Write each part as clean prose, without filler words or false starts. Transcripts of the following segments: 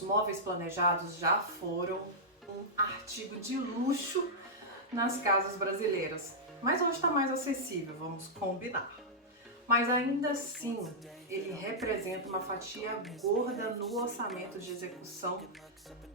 Os móveis planejados já foram um artigo de luxo nas casas brasileiras, mas hoje está mais acessível, vamos combinar. Mas ainda assim, ele representa uma fatia gorda no orçamento de execução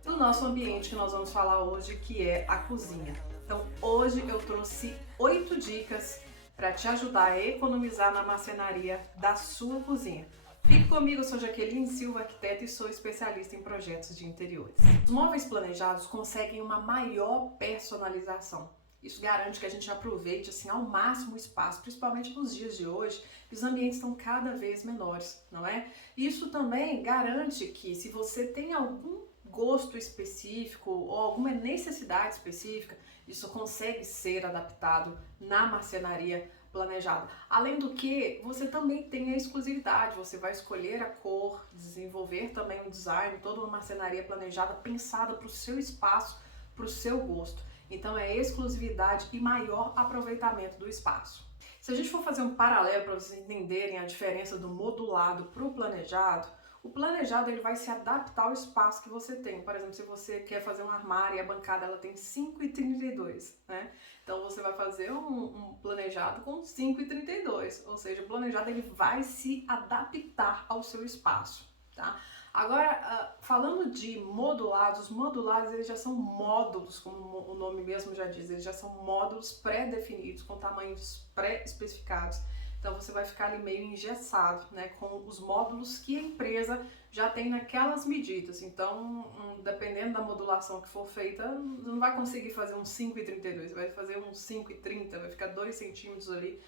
do nosso ambiente que nós vamos falar hoje, que é a cozinha. Então hoje eu trouxe 8 dicas para te ajudar a economizar na marcenaria da sua cozinha. Fique comigo, eu sou Jaqueline Silva, arquiteta, e sou especialista em projetos de interiores. Os móveis planejados conseguem uma maior personalização. Isso garante que a gente aproveite assim, ao máximo o espaço, principalmente nos dias de hoje, que os ambientes estão cada vez menores, não é? Isso também garante que, se você tem algum gosto específico ou alguma necessidade específica, isso consegue ser adaptado na marcenaria planejada. Além do que, você também tem a exclusividade, você vai escolher a cor, desenvolver também um design, toda uma marcenaria planejada, pensada para o seu espaço, para o seu gosto. Então é exclusividade e maior aproveitamento do espaço. Se a gente for fazer um paralelo para vocês entenderem a diferença do modulado para o planejado, o planejado ele vai se adaptar ao espaço que você tem. Por exemplo, se você quer fazer um armário e a bancada ela tem 5,32, né? Então você vai fazer um planejado com 5,32, ou seja, o planejado ele vai se adaptar ao seu espaço, tá? Agora, falando de modulados, os modulados eles já são módulos, como o nome mesmo já diz, eles já são módulos pré-definidos, com tamanhos pré-especificados. Então você vai ficar ali meio engessado, né, com os módulos que a empresa já tem naquelas medidas. Então, dependendo da modulação que for feita, não vai conseguir fazer um 5,32, vai fazer um 5,30, vai ficar 2 centímetros ali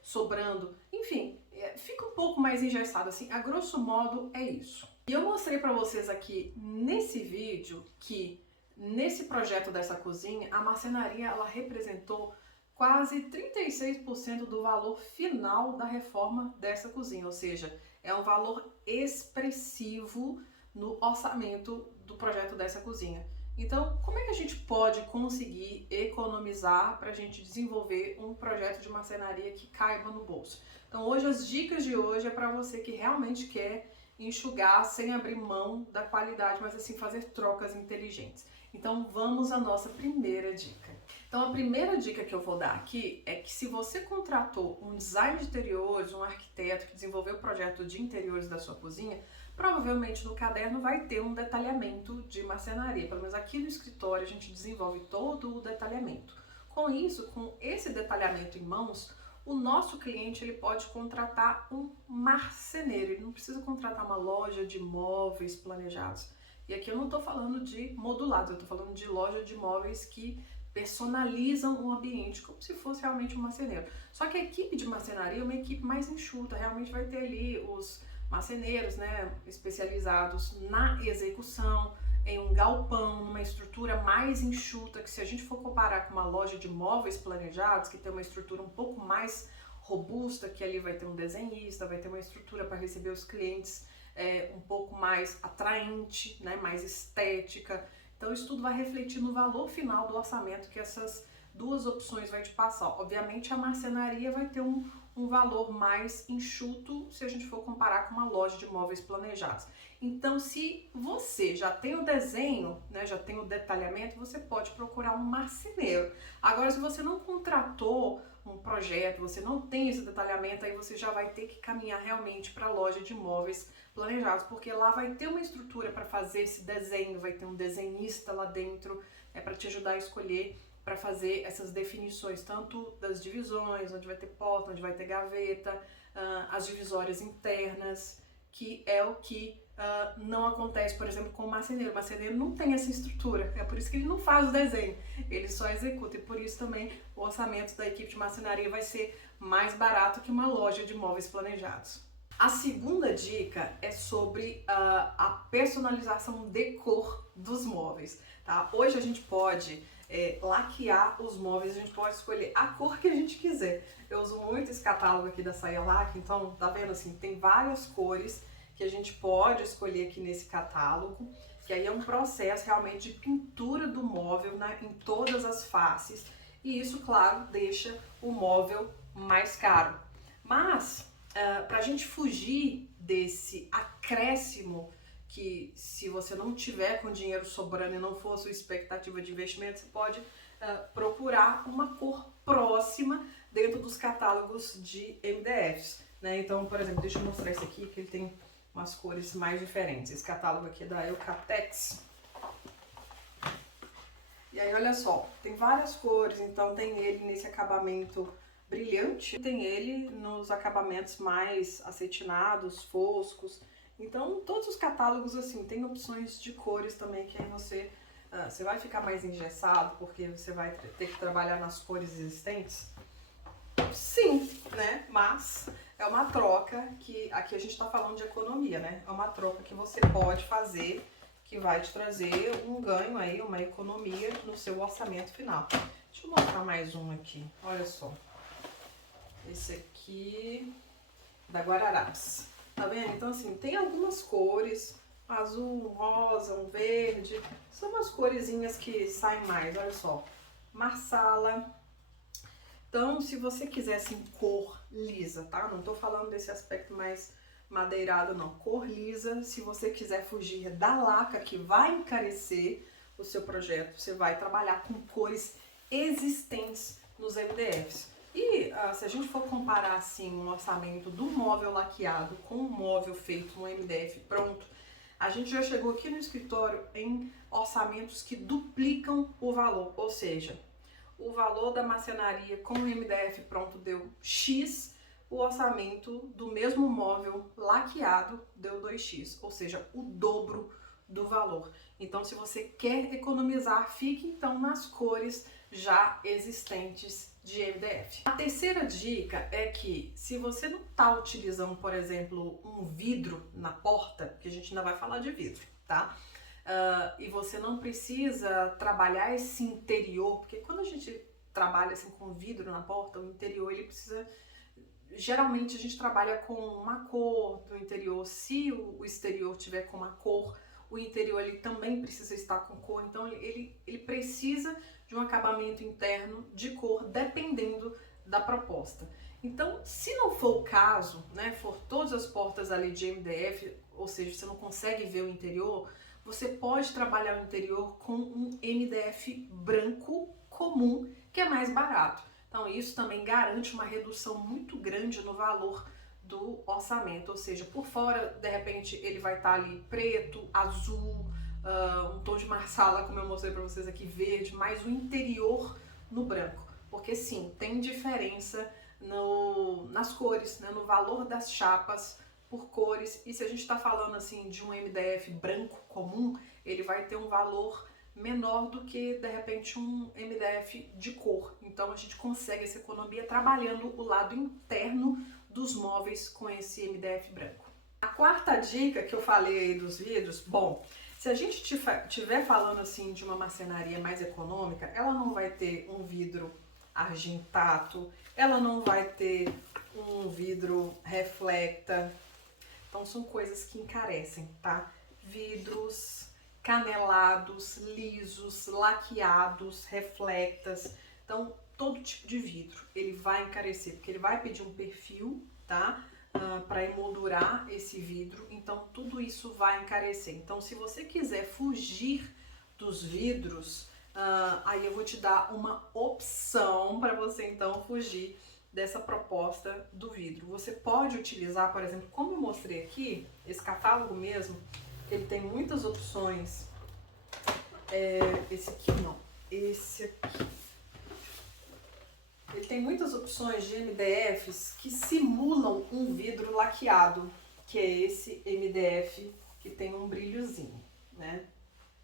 sobrando. Enfim, fica um pouco mais engessado, assim, a grosso modo é isso. E eu mostrei para vocês aqui nesse vídeo que nesse projeto dessa cozinha, a marcenaria ela representou quase 36% do valor final da reforma dessa cozinha, ou seja, é um valor expressivo no orçamento do projeto dessa cozinha. Então, como é que a gente pode conseguir economizar para a gente desenvolver um projeto de marcenaria que caiba no bolso? Então, hoje as dicas de hoje é para você que realmente quer enxugar sem abrir mão da qualidade, mas assim fazer trocas inteligentes. Então vamos à nossa primeira dica. Então a primeira dica que eu vou dar aqui é que se você contratou um design de interiores, um arquiteto que desenvolveu o projeto de interiores da sua cozinha, provavelmente no caderno vai ter um detalhamento de marcenaria. Pelo menos aqui no escritório a gente desenvolve todo o detalhamento. Com isso, com esse detalhamento em mãos, o nosso cliente ele pode contratar um marceneiro, ele não precisa contratar uma loja de móveis planejados. E aqui eu não estou falando de modulados, eu estou falando de loja de móveis que personalizam o ambiente como se fosse realmente um marceneiro. Só que a equipe de marcenaria é uma equipe mais enxuta, realmente vai ter ali os marceneiros, né, especializados na execução, em um galpão, numa estrutura mais enxuta, que se a gente for comparar com uma loja de móveis planejados, que tem uma estrutura um pouco mais robusta, que ali vai ter um desenhista, vai ter uma estrutura para receber os clientes um pouco mais atraente, né, mais estética. Então isso tudo vai refletir no valor final do orçamento que essas duas opções vai te passar. Obviamente a marcenaria vai ter um valor mais enxuto se a gente for comparar com uma loja de móveis planejados. Então, se você já tem o desenho, né, já tem o detalhamento, você pode procurar um marceneiro. Agora, se você não contratou um projeto, você não tem esse detalhamento, aí você já vai ter que caminhar realmente para a loja de móveis planejados, porque lá vai ter uma estrutura para fazer esse desenho, vai ter um desenhista lá dentro, para te ajudar a escolher, para fazer essas definições, tanto das divisões, onde vai ter porta, onde vai ter gaveta, as divisórias internas, que é o que não acontece, por exemplo, com o marceneiro. O marceneiro não tem essa estrutura, é por isso que ele não faz o desenho, ele só executa, e por isso também o orçamento da equipe de marcenaria vai ser mais barato que uma loja de móveis planejados. A segunda dica é sobre a personalização de cor dos móveis, tá? Hoje a gente pode laquear os móveis, a gente pode escolher a cor que a gente quiser. Eu uso muito esse catálogo aqui da Saia Laque, então tá vendo assim, tem várias cores que a gente pode escolher aqui nesse catálogo, que aí é um processo realmente de pintura do móvel, né, em todas as faces, e isso, claro, deixa o móvel mais caro. Mas para a gente fugir desse acréscimo que se você não tiver com dinheiro sobrando e não for a sua expectativa de investimento, você pode procurar uma cor próxima dentro dos catálogos de MDFs, né? Então, por exemplo, deixa eu mostrar esse aqui, que ele tem umas cores mais diferentes. Esse catálogo aqui é da Eucatex. E aí, olha só, tem várias cores, então tem ele nesse acabamento brilhante, tem ele nos acabamentos mais acetinados, foscos. Então, todos os catálogos, assim, tem opções de cores também, que aí você vai ficar mais engessado, porque você vai ter que trabalhar nas cores existentes. Sim, né? Mas é uma troca que, aqui a gente tá falando de economia, né? É uma troca que você pode fazer, que vai te trazer um ganho aí, uma economia no seu orçamento final. Deixa eu mostrar mais um aqui, olha só. Esse aqui, da Guararapes. Tá vendo? Então, assim, tem algumas cores, azul, rosa, um verde. São umas coresinhas que saem mais, olha só. Marsala. Então, se você quiser, assim, cor lisa, tá? Não tô falando desse aspecto mais madeirado, não. Cor lisa, se você quiser fugir da laca, que vai encarecer o seu projeto, você vai trabalhar com cores existentes nos MDFs. E se a gente for comparar, assim, um orçamento do móvel laqueado com um móvel feito no MDF pronto, a gente já chegou aqui no escritório em orçamentos que duplicam o valor, ou seja, o valor da marcenaria com o MDF pronto deu X, o orçamento do mesmo móvel laqueado deu 2x, ou seja, o dobro do valor. Então, se você quer economizar, fique então nas cores já existentes de MDF. A terceira dica é que se você não está utilizando, por exemplo, um vidro na porta, que a gente ainda vai falar de vidro, tá? E você não precisa trabalhar esse interior, porque quando a gente trabalha assim com vidro na porta, o interior ele precisa... Geralmente a gente trabalha com uma cor do interior, se o exterior tiver com uma cor, o interior ele também precisa estar com cor, então ele precisa de um acabamento interno de cor, dependendo da proposta. Então, se não for o caso, né, for todas as portas ali de MDF, ou seja, você não consegue ver o interior, você pode trabalhar o interior com um MDF branco comum, que é mais barato. Então, isso também garante uma redução muito grande no valor do orçamento, ou seja, por fora, de repente, ele vai estar ali preto, azul, um tom de marsala, como eu mostrei para vocês aqui, verde, mas o interior no branco, porque sim, tem diferença nas cores, né, no valor das chapas por cores, e se a gente está falando assim de um MDF branco comum, ele vai ter um valor menor do que, de repente, um MDF de cor. Então, a gente consegue essa economia trabalhando o lado interno dos móveis com esse MDF branco. A quarta dica que eu falei aí dos vidros, bom, se a gente estiver falando assim de uma marcenaria mais econômica, ela não vai ter um vidro argentato, ela não vai ter um vidro reflecta. Então, são coisas que encarecem, tá? Vidros canelados, lisos, laqueados, reflectas. Então, todo tipo de vidro ele vai encarecer, porque ele vai pedir um perfil, tá? Para emoldurar esse vidro, então tudo isso vai encarecer. Então, se você quiser fugir dos vidros, aí eu vou te dar uma opção para você então fugir dessa proposta do vidro. Você pode utilizar, por exemplo, como eu mostrei aqui, esse catálogo mesmo, ele tem muitas opções. Esse aqui não, esse aqui. Ele tem muitas opções de MDFs que simulam um vidro laqueado, que é esse MDF que tem um brilhozinho, né?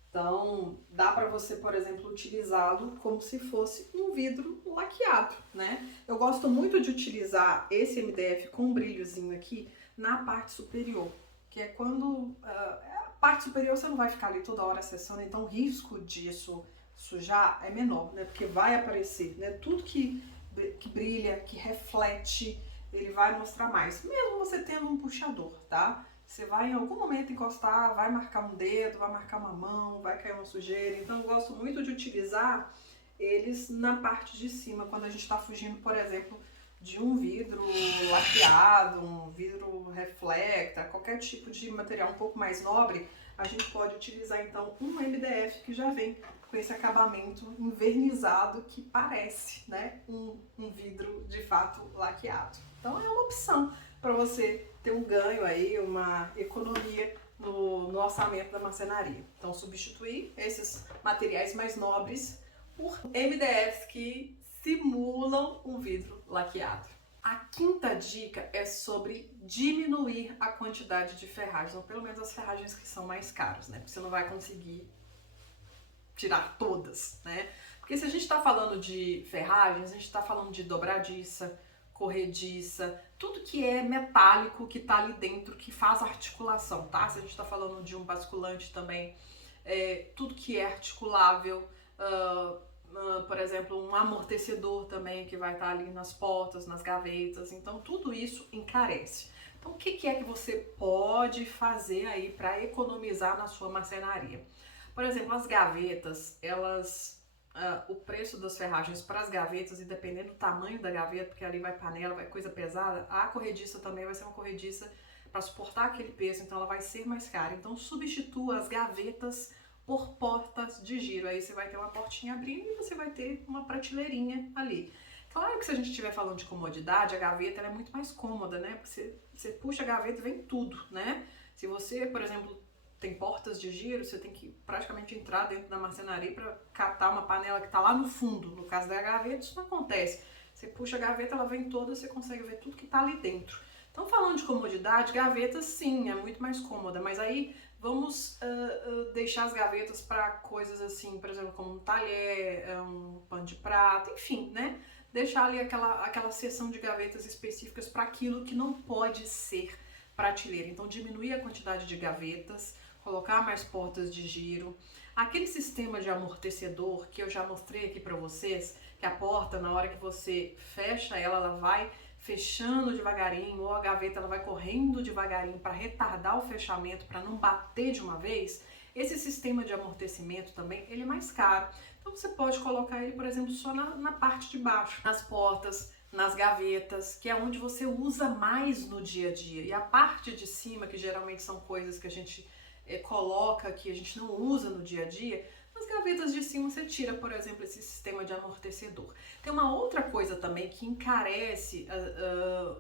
Então, dá para você, por exemplo, utilizá-lo como se fosse um vidro laqueado, né? Eu gosto muito de utilizar esse MDF com um brilhozinho aqui na parte superior, que é quando a parte superior você não vai ficar ali toda hora acessando, então o risco disso sujar é menor, né? Porque vai aparecer, né? Tudo que brilha, que reflete, ele vai mostrar mais, mesmo você tendo um puxador, tá? Você vai em algum momento encostar, vai marcar um dedo, vai marcar uma mão, vai cair uma sujeira. Então eu gosto muito de utilizar eles na parte de cima, quando a gente está fugindo, por exemplo, de um vidro laqueado, um vidro reflecta, qualquer tipo de material um pouco mais nobre, a gente pode utilizar então um MDF que já vem com esse acabamento envernizado que parece, né, um vidro de fato laqueado. Então é uma opção para você ter um ganho aí, uma economia no orçamento da marcenaria. Então substituir esses materiais mais nobres por MDFs que simulam um vidro laqueado. A quinta dica é sobre diminuir a quantidade de ferragens, ou pelo menos as ferragens que são mais caras, né? Porque você não vai conseguir tirar todas, né? Porque se a gente está falando de ferragens, a gente está falando de dobradiça, corrediça, tudo que é metálico que está ali dentro, que faz articulação, tá? Se a gente está falando de um basculante também, tudo que é articulável, por exemplo, um amortecedor também que vai estar ali nas portas, nas gavetas, então tudo isso encarece. Então o que é que você pode fazer aí para economizar na sua marcenaria? Por exemplo, as gavetas, o preço das ferragens para as gavetas, e dependendo do tamanho da gaveta, porque ali vai panela, vai coisa pesada, a corrediça também vai ser uma corrediça para suportar aquele peso, então ela vai ser mais cara. Então substitua as gavetas por portas de giro. Aí você vai ter uma portinha abrindo e você vai ter uma prateleirinha ali. Claro que se a gente estiver falando de comodidade, a gaveta ela é muito mais cômoda, né? Porque você puxa a gaveta e vem tudo, né? Se você, por exemplo, tem portas de giro, você tem que praticamente entrar dentro da marcenaria para catar uma panela que está lá no fundo. No caso da gaveta, isso não acontece. Você puxa a gaveta, ela vem toda, você consegue ver tudo que está ali dentro. Então, falando de comodidade, gaveta sim, é muito mais cômoda, mas aí vamos deixar as gavetas para coisas assim, por exemplo, como um talher, um pano de prato, enfim, né? Deixar ali aquela seção de gavetas específicas para aquilo que não pode ser prateleira. Então, diminuir a quantidade de gavetas, colocar mais portas de giro. Aquele sistema de amortecedor que eu já mostrei aqui para vocês, que a porta, na hora que você fecha ela, ela vai fechando devagarinho, ou a gaveta ela vai correndo devagarinho para retardar o fechamento, para não bater de uma vez. Esse sistema de amortecimento também, ele é mais caro. Então você pode colocar ele, por exemplo, só na parte de baixo, nas portas, nas gavetas, que é onde você usa mais no dia a dia. E a parte de cima, que geralmente são coisas que a gente coloca, que a gente não usa no dia a dia, nas gavetas de cima você tira, por exemplo, esse sistema de amortecedor. Tem uma outra coisa também que encarece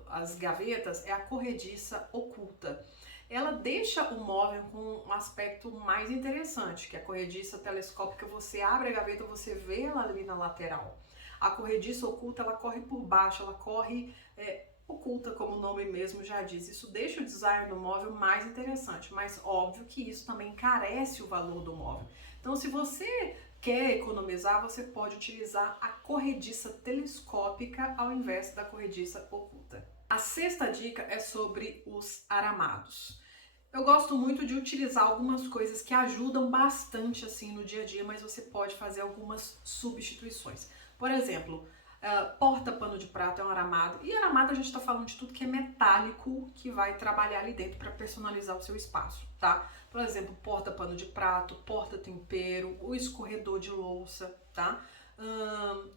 as gavetas, é a corrediça oculta. Ela deixa o móvel com um aspecto mais interessante, que é a corrediça telescópica. Você abre a gaveta, você vê ela ali na lateral. A corrediça oculta, ela corre por baixo, ela corre oculta, como o nome mesmo já diz. Isso deixa o design do móvel mais interessante, mas óbvio que isso também encarece o valor do móvel. Então, se você quer economizar, você pode utilizar a corrediça telescópica ao invés da corrediça oculta. A sexta dica é sobre os aramados. Eu gosto muito de utilizar algumas coisas que ajudam bastante assim no dia a dia, mas você pode fazer algumas substituições. Por exemplo, porta-pano de prato é um aramado. E aramado a gente está falando de tudo que é metálico, que vai trabalhar ali dentro para personalizar o seu espaço, tá? Por exemplo, porta-pano de prato, porta-tempero, o escorredor de louça, tá?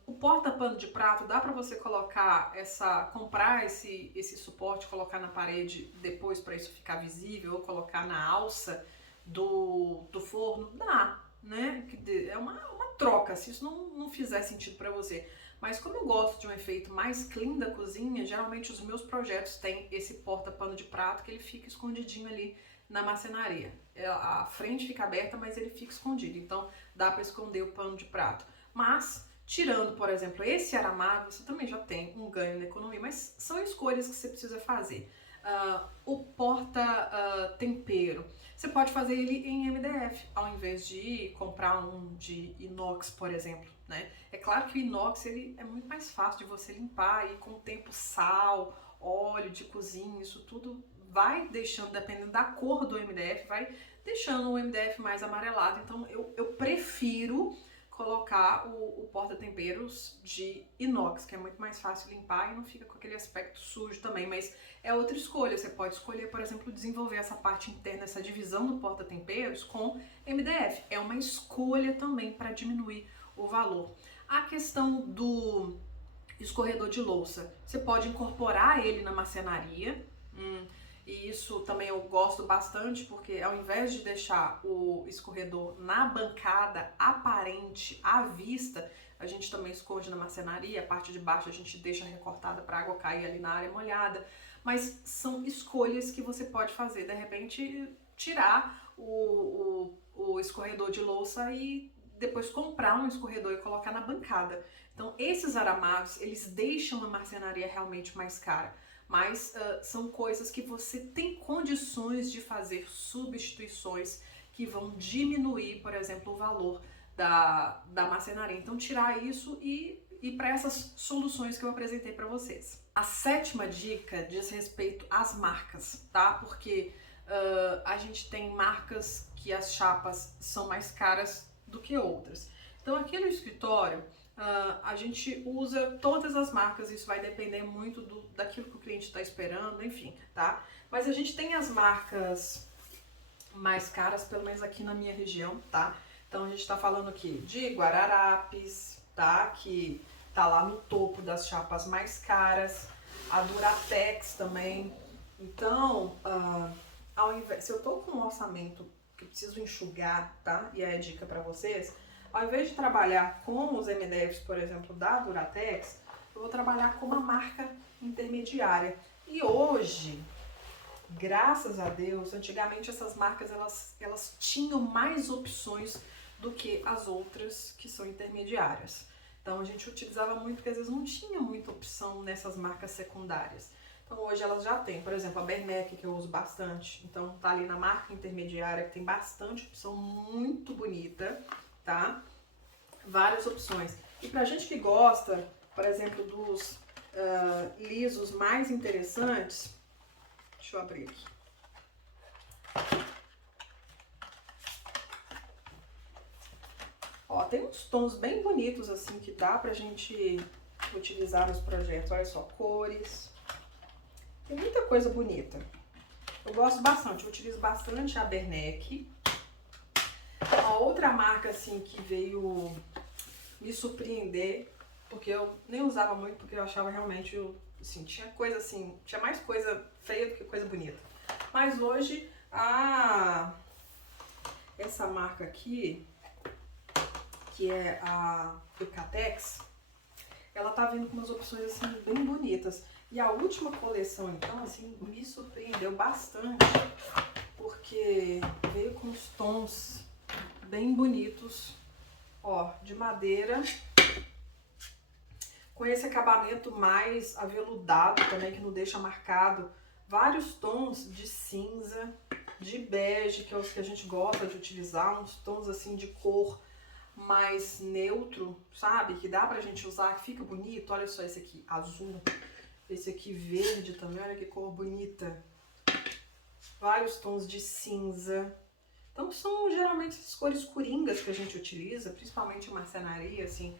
O porta-pano de prato dá para você comprar esse suporte, colocar na parede depois para isso ficar visível, ou colocar na alça do forno, dá, né? É uma troca, se isso não fizer sentido para você. Mas como eu gosto de um efeito mais clean da cozinha, geralmente os meus projetos têm esse porta-pano de prato que ele fica escondidinho ali na marcenaria. A frente fica aberta, mas ele fica escondido, então dá para esconder o pano de prato. Mas, tirando, por exemplo, esse aramado, você também já tem um ganho na economia, mas são escolhas que você precisa fazer. O porta-tempero, você pode fazer ele em MDF, ao invés de comprar um de inox, por exemplo, né? É claro que o inox ele é muito mais fácil de você limpar e com o tempo sal, óleo de cozinha, isso tudo vai deixando, dependendo da cor do MDF, vai deixando o MDF mais amarelado. Então eu prefiro colocar o porta-temperos de inox, que é muito mais fácil limpar e não fica com aquele aspecto sujo também, mas é outra escolha. Você pode escolher, por exemplo, desenvolver essa parte interna, essa divisão do porta-temperos com MDF. É uma escolha também para diminuir o valor. A questão do escorredor de louça, você pode incorporar ele na marcenaria. E isso também eu gosto bastante, porque ao invés de deixar o escorredor na bancada aparente à vista, a gente também esconde na marcenaria, a parte de baixo a gente deixa recortada para a água cair ali na área molhada. Mas são escolhas que você pode fazer, de repente tirar o escorredor de louça e depois comprar um escorredor e colocar na bancada. Então esses aramados, eles deixam a marcenaria realmente mais cara. Mas são coisas que você tem condições de fazer substituições que vão diminuir, por exemplo, o valor da marcenaria. Então tirar isso e para essas soluções que eu apresentei para vocês. A sétima dica diz respeito às marcas, tá? Porque a gente tem marcas que as chapas são mais caras do que outras. Então aqui no escritório a gente usa todas as marcas, isso vai depender muito daquilo que o cliente está esperando, enfim, tá? Mas a gente tem as marcas mais caras, pelo menos aqui na minha região, tá? Então a gente está falando aqui de Guararapes, tá? Que tá lá no topo das chapas mais caras, a Duratex também. Então, ao invés, se eu tô com um orçamento que eu preciso enxugar, tá? E aí a dica para vocês, ao invés de trabalhar com os MDFs, por exemplo, da Duratex, eu vou trabalhar com uma marca intermediária. E hoje, graças a Deus, antigamente essas marcas elas tinham mais opções do que as outras que são intermediárias. Então a gente utilizava muito, porque às vezes não tinha muita opção nessas marcas secundárias. Então hoje elas já têm, por exemplo, a Bernec, que eu uso bastante. Então tá ali na marca intermediária, que tem bastante opção, muito bonita, tá? Várias opções. E pra gente que gosta, por exemplo, dos lisos mais interessantes, deixa eu abrir aqui. Ó, tem uns tons bem bonitos assim que dá pra gente utilizar nos projetos. Olha só, cores. Tem muita coisa bonita. Eu gosto bastante, eu utilizo bastante a Bernec. Uma outra marca assim que veio me surpreender, porque eu nem usava muito, porque eu achava realmente, assim, tinha coisa assim, tinha mais coisa feia do que coisa bonita. Mas hoje, essa marca aqui, que é a Eucatex, ela tá vindo com umas opções assim bem bonitas. E a última coleção, então, assim, me surpreendeu bastante, porque veio com os tons bem bonitos, ó, de madeira, com esse acabamento mais aveludado também, que não deixa marcado, vários tons de cinza, de bege, que é os que a gente gosta de utilizar, uns tons assim de cor mais neutro, sabe? Que dá pra gente usar, que fica bonito. Olha só esse aqui, azul. Esse aqui verde também, olha que cor bonita. Vários tons de cinza. Então são geralmente essas cores coringas que a gente utiliza, principalmente em marcenaria, assim,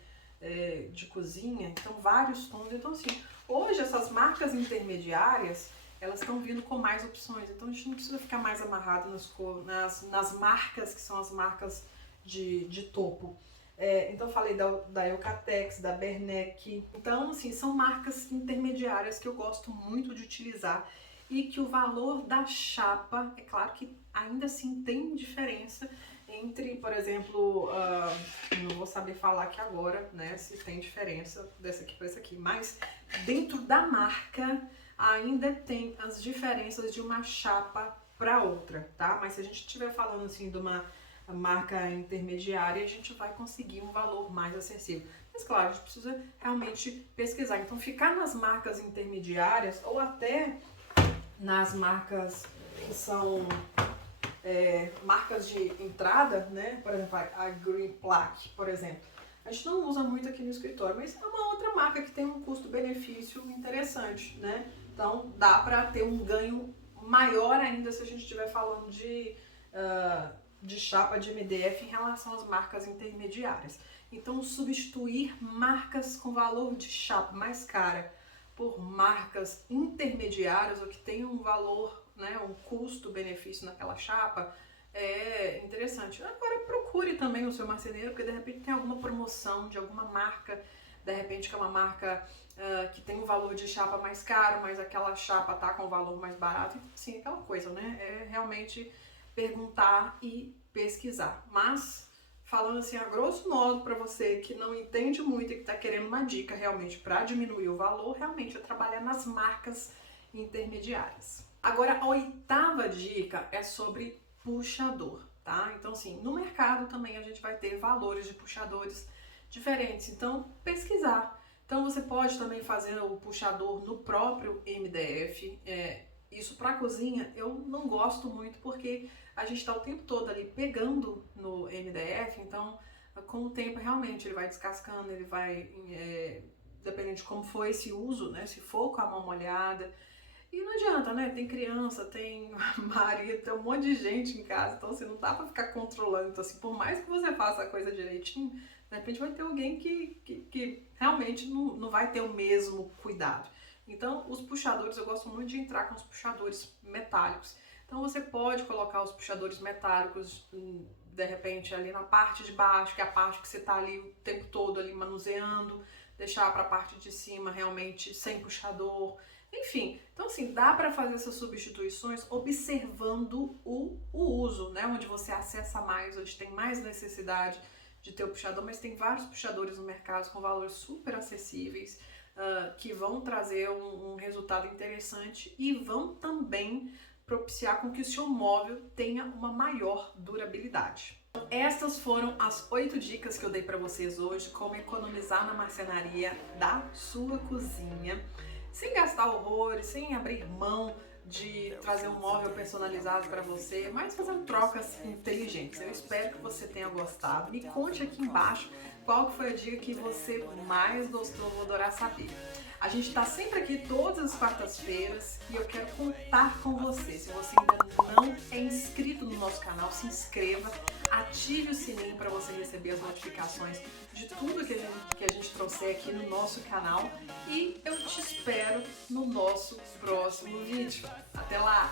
de cozinha. Então vários tons. Então assim, hoje essas marcas intermediárias, elas estão vindo com mais opções. Então a gente não precisa ficar mais amarrado nas marcas que são as marcas de topo. Então eu falei da Eucatex, da Bernec. Então assim, são marcas intermediárias que eu gosto muito de utilizar e que o valor da chapa, é claro que ainda assim tem diferença entre, por exemplo, não vou saber falar aqui agora, né, se tem diferença dessa aqui para essa aqui, mas dentro da marca ainda tem as diferenças de uma chapa para outra, tá? Mas se a gente estiver falando assim de uma marca intermediária, a gente vai conseguir um valor mais acessível. Mas claro, a gente precisa realmente pesquisar. Então ficar nas marcas intermediárias ou até nas marcas que são marcas de entrada, né? Por exemplo, a Green Plaque, por exemplo. A gente não usa muito aqui no escritório, mas é uma outra marca que tem um custo-benefício interessante, né? Então dá para ter um ganho maior ainda se a gente estiver falando de chapa de MDF em relação às marcas intermediárias. Então substituir marcas com valor de chapa mais cara por marcas intermediárias ou que tem um valor, né, um custo-benefício naquela chapa, é interessante. Agora procure também o seu marceneiro, porque de repente tem alguma promoção de alguma marca de repente que é uma marca que tem um valor de chapa mais caro, mas aquela chapa tá com um valor mais barato. Então, assim, aquela coisa, né? É realmente perguntar e pesquisar. Mas, falando assim a grosso modo para você que não entende muito e que tá querendo uma dica realmente para diminuir o valor, realmente é trabalhar nas marcas intermediárias. Agora, a 8ª dica é sobre puxador, tá? Então, assim, no mercado também a gente vai ter valores de puxadores diferentes, então pesquisar. Então, você pode também fazer o puxador no próprio MDF. Isso para cozinha eu não gosto muito porque a gente está o tempo todo ali pegando no MDF, então com o tempo realmente ele vai descascando, ele vai, dependendo de como for esse uso, né? Se for com a mão molhada. E não adianta, né? Tem criança, tem marido, tem um monte de gente em casa, então assim, não dá pra ficar controlando. Então assim, por mais que você faça a coisa direitinho, de repente vai ter alguém que realmente não vai ter o mesmo cuidado. Então, os puxadores, eu gosto muito de entrar com os puxadores metálicos. Então você pode colocar os puxadores metálicos, de repente, ali na parte de baixo, que é a parte que você tá ali o tempo todo ali manuseando, deixar para a parte de cima realmente sem puxador. Enfim, então assim, dá para fazer essas substituições observando o uso, né? Onde você acessa mais, onde tem mais necessidade de ter o puxador, mas tem vários puxadores no mercado com valores super acessíveis, que vão trazer um resultado interessante e vão também propiciar com que o seu móvel tenha uma maior durabilidade. Estas foram as 8 dicas que eu dei para vocês hoje, como economizar na marcenaria da sua cozinha, sem gastar horrores, sem abrir mão de trazer um móvel personalizado para você, mas fazendo trocas inteligentes. Eu espero que você tenha gostado. Me conte aqui embaixo qual foi a dica que você mais gostou, vou adorar saber. A gente está sempre aqui todas as quartas-feiras e eu quero contar com você. Se você ainda não é inscrito no nosso canal, se inscreva, ative o sininho para você receber as notificações de tudo que a gente trouxer aqui no nosso canal. E eu te espero no nosso próximo vídeo. Até lá!